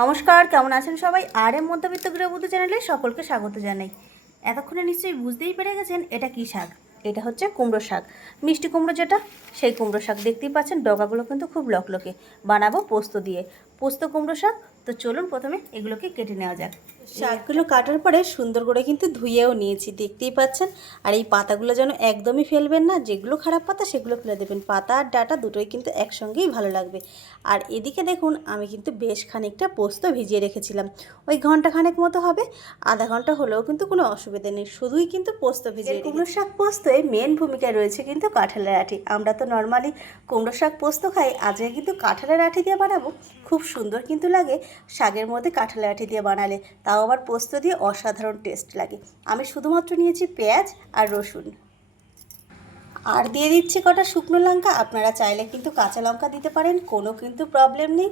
নমস্কার, কেমন আছেন সবাই? আর এম মধ্যবিত্ত গৃহবধূ চ্যানেলে সকলকে স্বাগত জানাই। এতক্ষণে নিশ্চয়ই বুঝতেই পেরে গেছেন এটা কী শাক? এটা হচ্ছে কুমড়ো শাক। মিষ্টি কুমড়ো যেটা, সেই কুমড়ো শাক দেখতেই পাচ্ছেন, ডগাগুলো কিন্তু খুব লকলকে। বানাবো পোস্ত দিয়ে। পোস্ত কুমড়ো শাক, তো চলুন প্রথমে এগুলোকে কেটে নেওয়া যাক। শাকগুলো কাটার পরে সুন্দর করে কিন্তু ধুয়েও নিয়েছি দেখতেই পাচ্ছেন? আর এই পাতাগুলো যেন একদমই ফেলবেন না যেগুলো খারাপ পাতা সেগুলো ফেলে দেবেন। পাতা আর ডাটা দুটোই কিন্তু একসঙ্গেই ভালো লাগবে। আর এদিকে দেখুন আমি কিন্তু বেশ খানিকটা পোস্ত ভিজিয়ে রেখেছিলাম। ওই ঘণ্টা খানেক মতো হবে আধা ঘণ্টা হলেও কিন্তু কোনো অসুবিধা নেই। শুধুই কিন্তু পোস্ত ভিজিয়ে কুমড়ো শাক পোস্তয়ে মেন ভূমিকায় রয়েছে কিন্তু কাঁঠালের আঠি আমরা তো নর্মালি কুমড়ো শাক পোস্ত খাই আজকে কিন্তু কাঁঠালের আঠি দিয়ে বানাবো। খুব সুন্দর কিন্তু লাগে শাকের মধ্যে কাঁঠালের আঠি দিয়ে বানালে। তাও আবার পোস্ত দিয়ে অসাধারণ টেস্ট লাগে। আমি শুধুমাত্র নিয়েছি পেঁয়াজ আর রসুন। আর দিয়ে দিচ্ছি কটা শুকনো লঙ্কা। আপনারা চাইলে কিন্তু কাঁচা লঙ্কা দিতে পারেন, কোনো কিন্তু প্রবলেম নেই।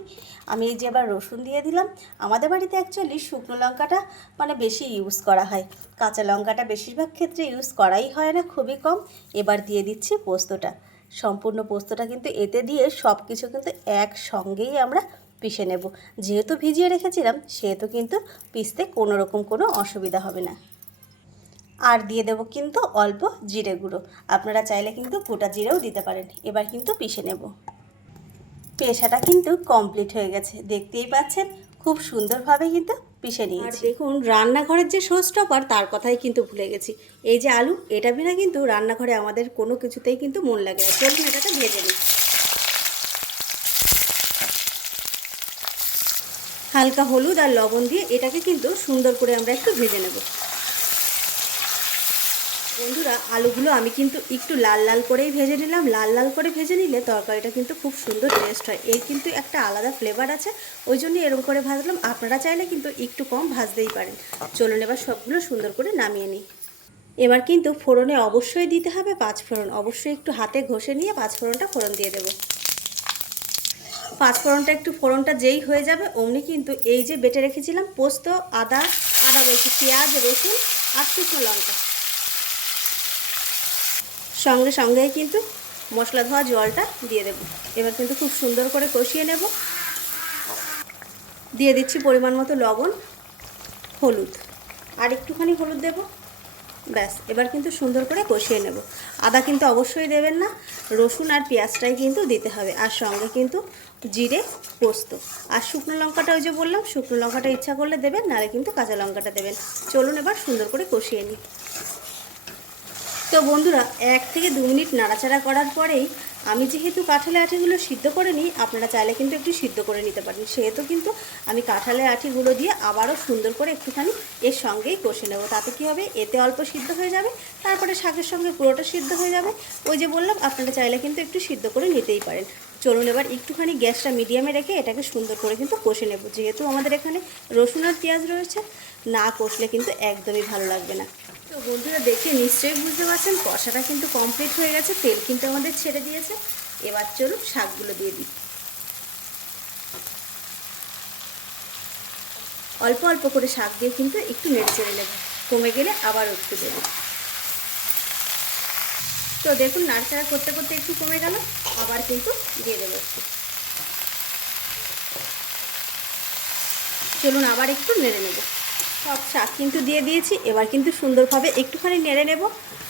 আমি এই যে এবার রসুন দিয়ে দিলাম। আমাদের বাড়িতে অ্যাকচুয়ালি শুকনো লঙ্কাটা মানে বেশি ইউজ করা হয়। কাঁচা লঙ্কাটা বেশিরভাগ ক্ষেত্রে ইউজ করাই হয় না, খুবই কম। এবার দিয়ে দিচ্ছি পোস্তটা। সম্পূর্ণ পোস্তটা কিন্তু এতে দিয়ে সব কিছু কিন্তু একসঙ্গেই আমরা পিষে নেব। যেহেতু ভিজিয়ে রেখেছিলাম সেহেতু কিন্তু পিষতে কোনো রকম কোনো অসুবিধা হবে না। আর দিয়ে দেবো কিন্তু অল্প জিরে গুঁড়ো। আপনারা চাইলে কিন্তু গোটা জিরেও দিতে পারেন। এবার কিন্তু পিষে নেব। পেশাটা কিন্তু কমপ্লিট হয়ে গেছে। দেখতেই পাচ্ছেন খুব সুন্দরভাবে কিন্তু পিষে নিয়েছি। দেখুন রান্নাঘরের যে শো স্টপার তার কথাই কিন্তু ভুলে গেছি। এই যে আলু এটা বিনা কিন্তু রান্নাঘরে আমাদের কোনো কিছুতেই কিন্তু মন লাগে না। চলুন এটাকে ভেজে নিই। হালকা হলুদ আর লবণ দিয়ে এটাকে কিন্তু সুন্দর করে আমরা একটু ভেজে নেব। বন্ধুরা, আলুগুলো আমি কিন্তু একটু লাল লাল করেই ভেজে নিলাম। লাল লাল করে ভেজে নিলে তরকারিটা কিন্তু খুব সুন্দর টেস্ট হয়। এর কিন্তু একটা আলাদা ফ্লেভার আছে, ওই জন্য এরকম করে ভাজলাম। আপনারা চাইলে কিন্তু একটু কম ভাজতেই পারেন। চলুন এবার সবগুলো সুন্দর করে নামিয়ে নিই। এবার কিন্তু ফোড়নে অবশ্যই দিতে হবে পাঁচ ফোড়ন অবশ্যই একটু হাতে ঘষে নিয়ে পাঁচ ফোড়নটা ফোড়ন দিয়ে দেবো। পাঁচ ফোড়নটা একটু ফোড়নটা যেই হয়ে যাবে, অমনি কিন্তু এই যে বেটে রেখেছিলাম, পোস্ত, আদা আদা বলছি পেঁয়াজ, রসুন আর শুকনো লঙ্কা। সঙ্গে সঙ্গেই কিন্তু মশলা ধোয়া জলটা দিয়ে দেব। এবার কিন্তু খুব সুন্দর করে কষিয়ে নেব। দিয়ে দিচ্ছি পরিমাণ মতো লবণ, হলুদ। আর একটুখানি হলুদ দেব। ব্যাস, এবার কিন্তু সুন্দর করে কষিয়ে নেব। আদা কিন্তু অবশ্যই দেবেন না, রসুন আর পেঁয়াজটাই কিন্তু দিতে হবে, আর সঙ্গে কিন্তু জিরে পোস্ত। আর শুকনো লঙ্কাটা ওই যে বললাম, শুকনো লঙ্কাটা ইচ্ছা করলে দেবেন, নাহলে কিন্তু কাঁচা লঙ্কাটা দেবেন। চলুন এবার সুন্দর করে কষিয়ে নিই। তো বন্ধুরা, এক থেকে দু মিনিট নাড়াচাড়া করার পরেই আমি যেহেতু কাঁঠালের আঠিগুলো সিদ্ধ করে নিই আপনারা চাইলে কিন্তু একটু সিদ্ধ করে নিতে পারেন। সেহেতু কিন্তু আমি কাঁঠালের আঠিগুলো দিয়ে আবারও সুন্দর করে একটুখানি এর সঙ্গেই কষে নেব। তাতে কী হবে? এতে অল্প সিদ্ধ হয়ে যাবে, তারপরে শাকের সঙ্গে পুরোটা সিদ্ধ হয়ে যাবে। ওই যে বললাম, আপনারা চাইলে কিন্তু একটু সিদ্ধ করে নিতেই পারেন। চলুন এবার একটুখানি গ্যাসটা মিডিয়ামে রেখে এটাকে সুন্দর করে কিন্তু কষে নেব। যেহেতু আমাদের এখানে রসুন আর পেঁয়াজ রয়েছে, না কষলে কিন্তু একদমই ভালো লাগবে না। তো বন্ধুরা দেখে নিশ্চয়ই বুঝতে পারছেন, কষাটা কিন্তু কমপ্লিট হয়ে গেছে, তেল কিন্তু আমাদের ছেড়ে দিয়েছে। এবার চলুন শাকগুলো দিয়ে দিই। অল্প অল্প করে শাক দিয়ে কিন্তু একটু নেড়ে চেড়ে নেব। কমে গেলে আবার একটু দেবো। তো দেখুন, নাড়াচাড়া করতে করতে একটু কমে গেল, আবার কিন্তু দিয়ে দেবো একটু। চলুন আবার একটু নেড়ে নেব। সব শাক কিন্তু দিয়ে দিয়েছি। এবার কিন্তু সুন্দরভাবে একটুখানি নেড়ে নেব।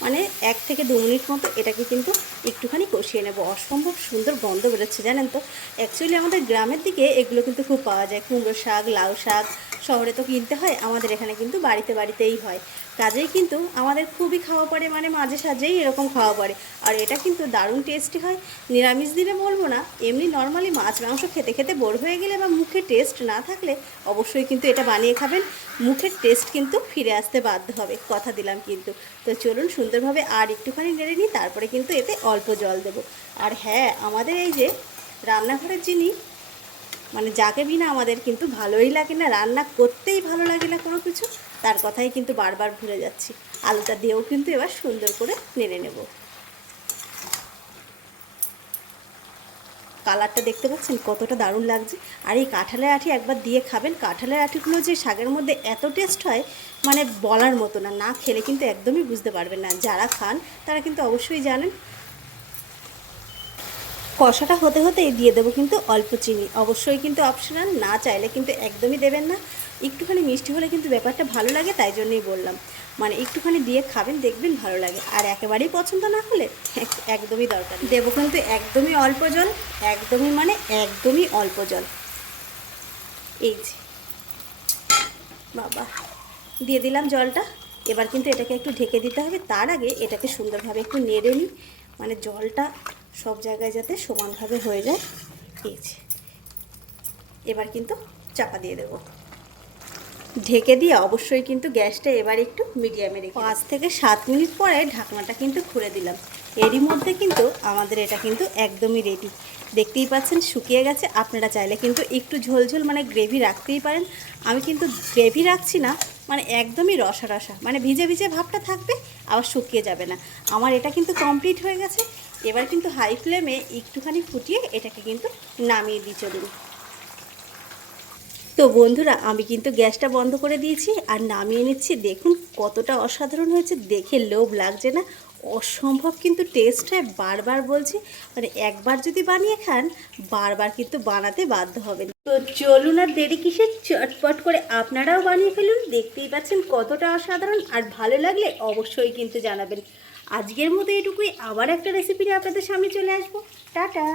মানে এক থেকে দু মিনিট মতো এটাকে কিন্তু একটুখানি কষিয়ে নেব। অসম্ভব সুন্দর গন্ধ বেরোচ্ছে, জানেন তো? অ্যাকচুয়ালি আমাদের গ্রামের দিকে এগুলো কিন্তু খুব পাওয়া যায়। কুমড়ো শাক, লাউ শাক, শহরে তো কিনতে হয়, আমাদের এখানে কিন্তু বাড়িতে বাড়িতেই হয়। কাজেই কিন্তু আমাদের খুবই খাওয়া পড়ে মানে মাঝে সাঝেই এরকম খাওয়া পড়ে। আর এটা কিন্তু দারুণ টেস্টি হয়। নিরামিষ দিনে বলব না, এমনি নর্মালি মাছ, মাংস খেতে খেতে বোর হয়ে গেলে বা মুখে টেস্ট না থাকলে অবশ্যই কিন্তু এটা বানিয়ে খাবেন। মুখের টেস্ট কিন্তু ফিরে আসতে বাধ্য হবে। কথা দিলাম কিন্তু। তো চলুন সুন্দরভাবে আর একটুখানি নেড়ে নিই, তারপরে কিন্তু এতে অল্প জল দেবো। আর হ্যাঁ আমাদের এই যে রান্নাঘরের যিনি মানে যাকে বিনা আমাদের কিন্তু ভালোই লাগে না, রান্না করতেই ভালো লাগে না কোনো কিছু, তার কথাই কিন্তু বারবার ভুলে যাচ্ছি। আলুটা দিয়েও কিন্তু এবার সুন্দর করে নেড়ে নেব। কালারটা দেখতে পাচ্ছেন? কতটা দারুণ লাগছে। আর এই কাঁঠালের আঠি একবার দিয়ে খাবেন। কাঁঠালের আঠিগুলো যে শাকের মধ্যে এত টেস্ট হয় মানে বলার মতো না। না খেলে কিন্তু একদমই বুঝতে পারবেন না। যারা খান, তারা কিন্তু অবশ্যই জানেন। কষাটা হতে হতেই দিয়ে দেবো কিন্তু অল্প চিনি। অবশ্যই কিন্তু অপশনাল না চাইলে কিন্তু একদমই দেবেন না। একটুখানি মিষ্টি হলে কিন্তু ব্যাপারটা ভালো লাগে, তাই জন্যই বললাম। মানে একটুখানি দিয়ে খাবেন দেখবেন ভালো লাগে। আর একেবারেই পছন্দ না হলে একদমই দরকার দেবো কিন্তু একদমই অল্প জল একদমই মানে একদমই অল্প জল। এই যে। বাবা দিয়ে দিলাম জলটা। এবার কিন্তু এটাকে একটু ঢেকে দিতে হবে। তার আগে এটাকে সুন্দরভাবে একটু নেড়ে নিই। মানে জলটা সব জায়গায় যাতে সমানভাবে হয়ে যায়। এই যে। এবার কিন্তু চাপা দিয়ে দেবো। ঢেকে দিয়ে অবশ্যই কিন্তু গ্যাসটা এবার একটু মিডিয়ামে রেখে পাঁচ থেকে সাত মিনিট পরে ঢাকনাটা কিন্তু খুলে দিলাম। এরই মধ্যে কিন্তু আমাদের এটা কিন্তু একদমই রেডি দেখতেই পাচ্ছেন, শুকিয়ে গেছে। আপনারা চাইলে কিন্তু একটু ঝোলঝোল মানে গ্রেভি রাখতেই পারেন। আমি কিন্তু গ্রেভি রাখছি না মানে একদমই রসা রসা। মানে ভিজে ভিজে ভাবটা থাকবে, আবার শুকিয়ে যাবে না। আমার এটা কিন্তু কমপ্লিট হয়ে গেছে। এবার কিন্তু হাই ফ্লেমে একটুখানি ফুটিয়ে এটাকে কিন্তু নামিয়ে দিই চলুন। তো বন্ধুরা, আমি কিন্তু গ্যাসটা বন্ধ করে দিয়েছি আর নামিয়ে নিচ্ছি। দেখুন কতটা অসাধারণ হয়েছে, দেখে লোভ লাগছে না। অসম্ভব কিন্তু টেস্ট হয়, বারবার বলছি। মানে একবার যদি বানিয়ে খান, বারবার কিন্তু বানাতে বাধ্য হবেন। তো চলুন আর দেরি কিসে চটপট করে আপনারাও বানিয়ে ফেলুন। দেখতেই পাচ্ছেন কতটা অসাধারণ আর ভালো লাগলে অবশ্যই কিন্তু জানাবেন। আজকের মতো এটুকুই। আবার একটা রেসিপি নিয়ে আপনাদের সামনে চলে আসব। টাটা!